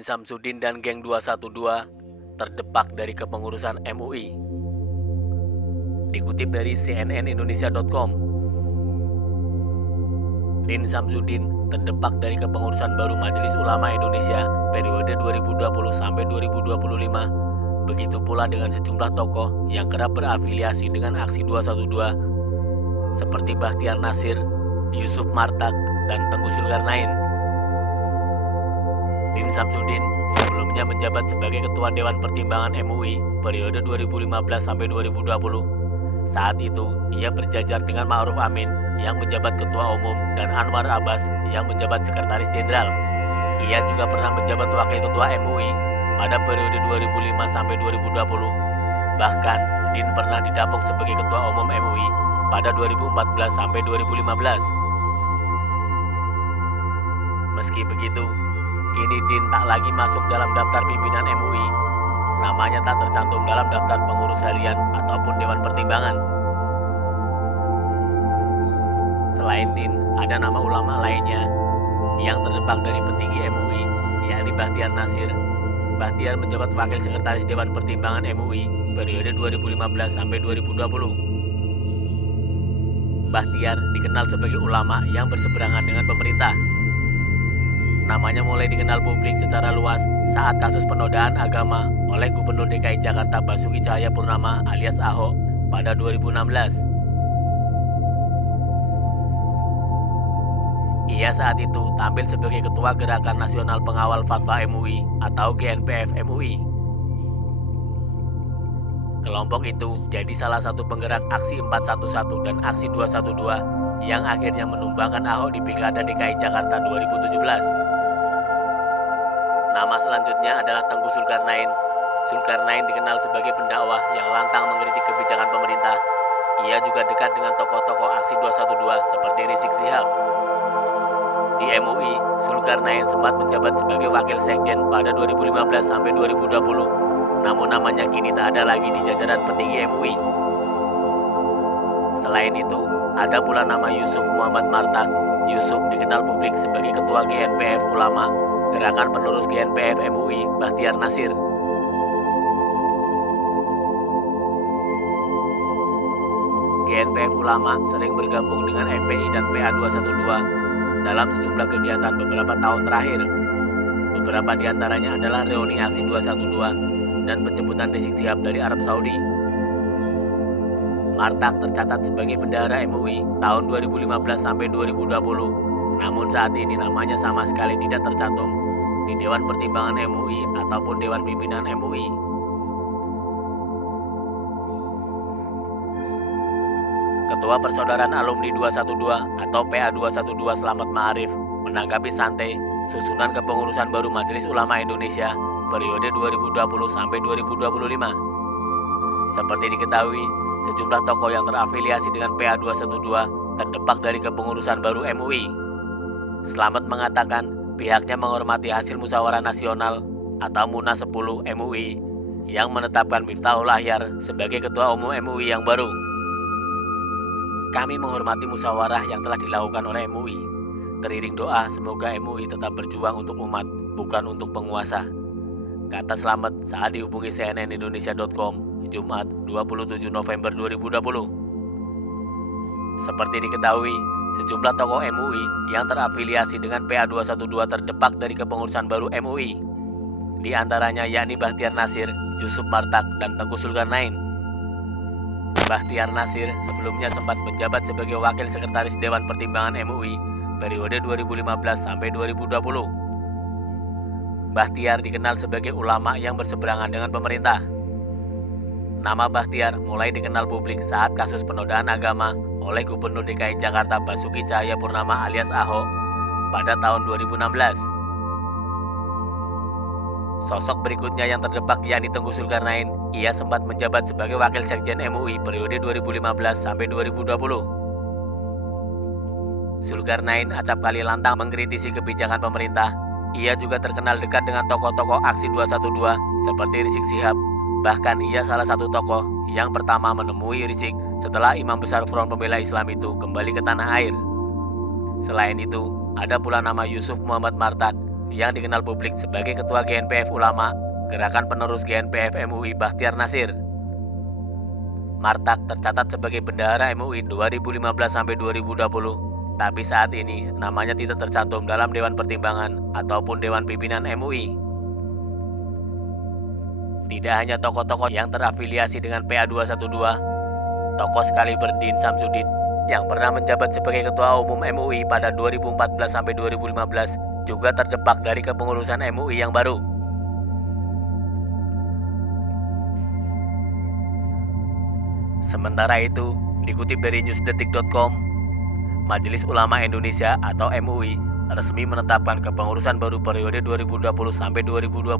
Din Samsudin dan geng 212 terdepak dari kepengurusan MUI. Dikutip dari cnnindonesia.com, Din Samsudin terdepak dari kepengurusan baru Majelis Ulama Indonesia periode 2020 sampai 2025. Begitu pula dengan sejumlah tokoh yang kerap berafiliasi dengan aksi 212 seperti Bahtiar Nasir, Yusuf Martak, dan Tengku Zulkarnain. Din Samsudin sebelumnya menjabat sebagai Ketua Dewan Pertimbangan MUI periode 2015 sampai 2020. Saat itu, ia berjajar dengan Ma'ruf Amin yang menjabat Ketua Umum dan Anwar Abbas yang menjabat Sekretaris Jenderal. Ia juga pernah menjabat Wakil Ketua MUI pada periode 2005 sampai 2020. Bahkan, Din pernah didapuk sebagai Ketua Umum MUI pada 2014 sampai 2015. Meski begitu, kini Din tak lagi masuk dalam daftar pimpinan MUI. Namanya tak tercantum dalam daftar pengurus harian ataupun Dewan Pertimbangan. Selain Din, ada nama ulama lainnya yang terdepak dari petinggi MUI, yakni Bahtiar Nasir. Bahtiar menjabat Wakil Sekretaris Dewan Pertimbangan MUI periode 2015 sampai 2020. Bahtiar dikenal sebagai ulama yang berseberangan dengan pemerintah. Namanya mulai dikenal publik secara luas saat kasus penodaan agama oleh Gubernur DKI Jakarta Basuki Cahayapurnama alias Ahok pada 2016. Ia saat itu tampil sebagai Ketua Gerakan Nasional Pengawal Fatwa MUI atau GNPF MUI. Kelompok itu jadi salah satu penggerak aksi 411 dan aksi 212 yang akhirnya menumbangkan Ahok di Pilkada DKI Jakarta 2017. Nama selanjutnya adalah Tengku Zulkarnain. Zulkarnain dikenal sebagai pendakwah yang lantang mengkritik kebijakan pemerintah. Ia juga dekat dengan tokoh-tokoh aksi 212 seperti Rizik Syihab. Di MUI, Zulkarnain sempat menjabat sebagai Wakil Sekjen pada 2015 sampai 2020. Namun namanya kini tak ada lagi di jajaran petinggi MUI. Selain itu, ada pula nama Yusuf Muhammad Martak. Yusuf dikenal publik sebagai Ketua GNPF Ulama, Gerakan Penerus GNPF MUI Bahtiar Nasir. GNPF Ulama sering bergabung dengan FPI dan PA212 dalam sejumlah kegiatan beberapa tahun terakhir. Beberapa di antaranya adalah reuni aksi 212 dan penjemputan Rizik Syihab dari Arab Saudi. Martak tercatat sebagai bendahara MUI tahun 2015 sampai 2020. Namun saat ini namanya sama sekali tidak tercantum di Dewan Pertimbangan MUI ataupun Dewan Pimpinan MUI. Ketua Persaudaraan Alumni 212 atau PA212 Slamet Ma'arif menanggapi santai susunan kepengurusan baru Majelis Ulama Indonesia periode 2020 sampai 2025. Seperti diketahui, sejumlah tokoh yang terafiliasi dengan PA212 terdepak dari kepengurusan baru MUI. Slamet mengatakan pihaknya menghormati hasil musyawarah nasional atau Munas 10 MUI yang menetapkan Miftahul Ahyar sebagai Ketua Umum MUI yang baru. Kami menghormati musyawarah yang telah dilakukan oleh MUI. Teriring doa semoga MUI tetap berjuang untuk umat, bukan untuk penguasa, kata Slamet saat dihubungi cnnindonesia.com Jumat 27 November 2020. Seperti diketahui, sejumlah tokoh MUI yang terafiliasi dengan PA212 terdepak dari kepengurusan baru MUI. Di antaranya yakni Bahtiar Nasir, Yusuf Martak, dan Tengku Zulkarnain. Bahtiar Nasir sebelumnya sempat menjabat sebagai Wakil Sekretaris Dewan Pertimbangan MUI periode 2015 sampai 2020. Bahtiar dikenal sebagai ulama yang berseberangan dengan pemerintah. Nama Bahtiar mulai dikenal publik saat kasus penodaan agama oleh Gubernur DKI Jakarta Basuki Cahayapurnama alias Ahok pada tahun 2016. Sosok berikutnya yang terdepak yakni Tengku Zulkarnain. Ia sempat menjabat sebagai Wakil Sekjen MUI periode 2015 sampai 2020. Zulkarnain acap kali lantang mengkritisi kebijakan pemerintah. Ia juga terkenal dekat dengan tokoh-tokoh aksi 212 seperti Rizik Syihab. Bahkan ia salah satu tokoh yang pertama menemui Rizik setelah Imam Besar Front Pembela Islam itu kembali ke tanah air. Selain itu, ada pula nama Yusuf Muhammad Martak. yang dikenal publik sebagai Ketua GNPF Ulama, gerakan penerus GNPF MUI Bachtiar Nasir. Martak tercatat sebagai bendahara MUI 2015-2020, tapi saat ini namanya tidak tercantum dalam Dewan Pertimbangan ataupun Dewan Pimpinan MUI. Tidak hanya tokoh-tokoh yang terafiliasi dengan PA212, tokoh sekaliber Din Samsudin yang pernah menjabat sebagai Ketua Umum MUI pada 2014-2015 juga terdepak dari kepengurusan MUI yang baru. Sementara itu, dikutip dari newsdetik.com, Majelis Ulama Indonesia atau MUI resmi menetapkan kepengurusan baru periode 2020 sampai 2025.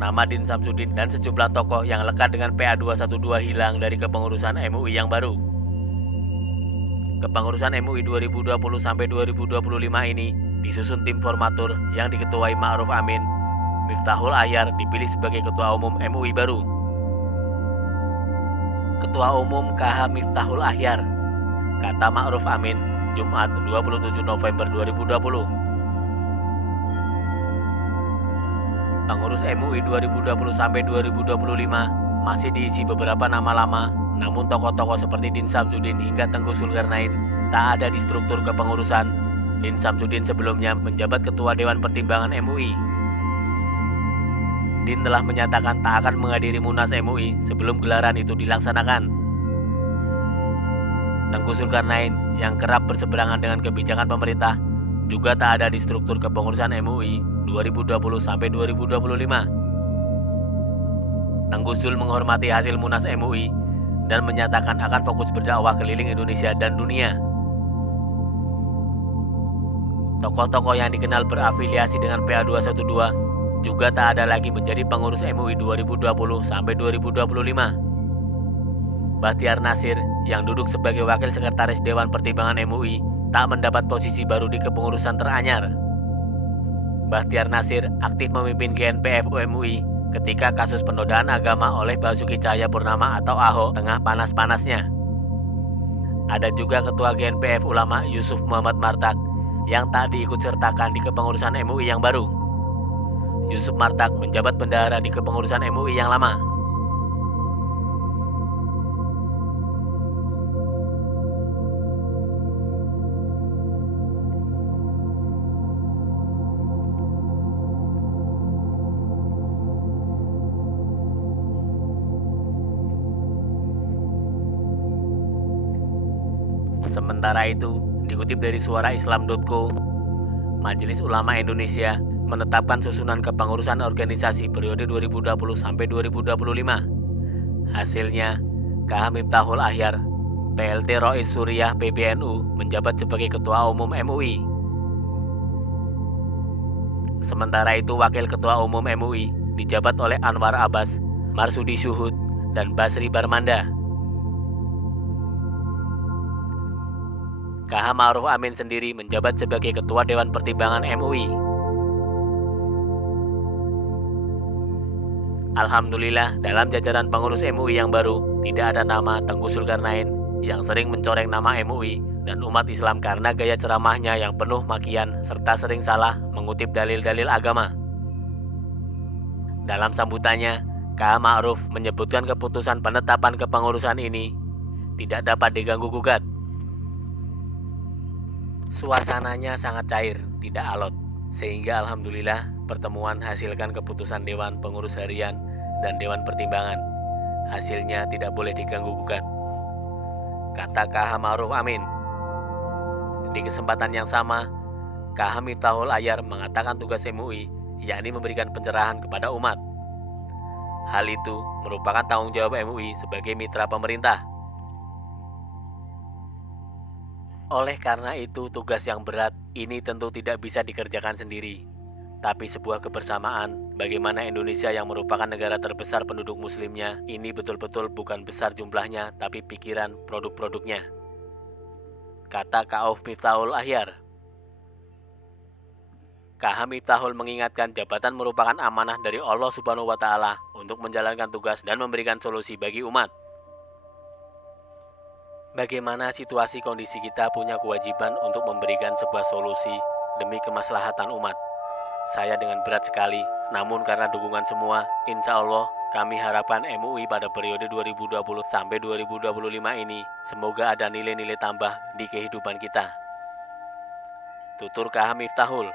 Nama Din Samsudin dan sejumlah tokoh yang lekat dengan PA212 hilang dari kepengurusan MUI yang baru. Kepengurusan MUI 2020 sampai 2025 ini disusun tim formatur yang diketuai Ma'ruf Amin. Miftahul Ahyar dipilih sebagai Ketua Umum MUI baru. Ketua Umum KH Miftahul Ahyar, kata Ma'ruf Amin, Jumat 27 November 2020. Pengurus MUI 2020 sampai 2025 masih diisi beberapa nama lama, namun tokoh-tokoh seperti Din Samsudin hingga Tengku Zulkarnain tak ada di struktur kepengurusan. Din Samsudin sebelumnya menjabat Ketua Dewan Pertimbangan MUI. Din telah menyatakan tak akan menghadiri Munas MUI sebelum gelaran itu dilaksanakan. Tengku Zulkarnain yang kerap berseberangan dengan kebijakan pemerintah juga tak ada di struktur kepengurusan MUI 2020 sampai 2025. Tengku Zul menghormati hasil Munas MUI dan menyatakan akan fokus berdakwah keliling Indonesia dan dunia. Tokoh-tokoh yang dikenal berafiliasi dengan PA212 juga tak ada lagi menjadi pengurus MUI 2020 sampai 2025. Bachtiar Nasir yang duduk sebagai Wakil Sekretaris Dewan Pertimbangan MUI tak mendapat posisi baru di kepengurusan teranyar. Bachtiar Nasir aktif memimpin GNPF MUI ketika kasus penodaan agama oleh Basuki Cahayapurnama atau Ahok tengah panas-panasnya. Ada juga Ketua GNPF Ulama Yusuf Muhammad Martak yang tak diikut sertakan di kepengurusan MUI yang baru. Yusuf Martak menjabat bendahara di kepengurusan MUI yang lama. Sementara itu, dikutip dari suaraislam.co, Majelis Ulama Indonesia menetapkan susunan kepengurusan organisasi periode 2020 sampai 2025. Hasilnya, KH Miftahul Ahyar, PLT Rois Suriah PBNU menjabat sebagai Ketua Umum MUI. Sementara itu, Wakil Ketua Umum MUI dijabat oleh Anwar Abbas, Marsudi Syuhud, dan Basri Barmanda. KH Ma'ruf Amin sendiri menjabat sebagai Ketua Dewan Pertimbangan MUI. Alhamdulillah, dalam jajaran pengurus MUI yang baru, tidak ada nama Tengku Zulkarnain yang sering mencoreng nama MUI dan umat Islam karena gaya ceramahnya yang penuh makian serta sering salah mengutip dalil-dalil agama. Dalam sambutannya, KH Ma'ruf menyebutkan keputusan penetapan kepengurusan ini tidak dapat diganggu-gugat. Suasananya sangat cair, tidak alot, sehingga alhamdulillah pertemuan hasilkan keputusan Dewan Pengurus Harian dan Dewan Pertimbangan. Hasilnya tidak boleh diganggu-gugat, kata KH Ma'ruf Amin. Di kesempatan yang sama, KH Miftahul Ahyar mengatakan tugas MUI yakni memberikan pencerahan kepada umat. Hal itu merupakan tanggung jawab MUI sebagai mitra pemerintah. Oleh karena itu, tugas yang berat ini tentu tidak bisa dikerjakan sendiri, tapi sebuah kebersamaan bagaimana Indonesia yang merupakan negara terbesar penduduk muslimnya ini betul-betul bukan besar jumlahnya tapi pikiran produk-produknya, kata KH Miftahul Ahyar. KH Miftahul mengingatkan jabatan merupakan amanah dari Allah Subhanahu wa Ta'ala untuk menjalankan tugas dan memberikan solusi bagi umat. Bagaimana situasi kondisi kita punya kewajiban untuk memberikan sebuah solusi demi kemaslahatan umat. Saya dengan berat sekali, namun karena dukungan semua, insya Allah kami harapkan MUI pada periode 2020 sampai 2025 ini semoga ada nilai-nilai tambah di kehidupan kita. Tutur K.H. Miftahul,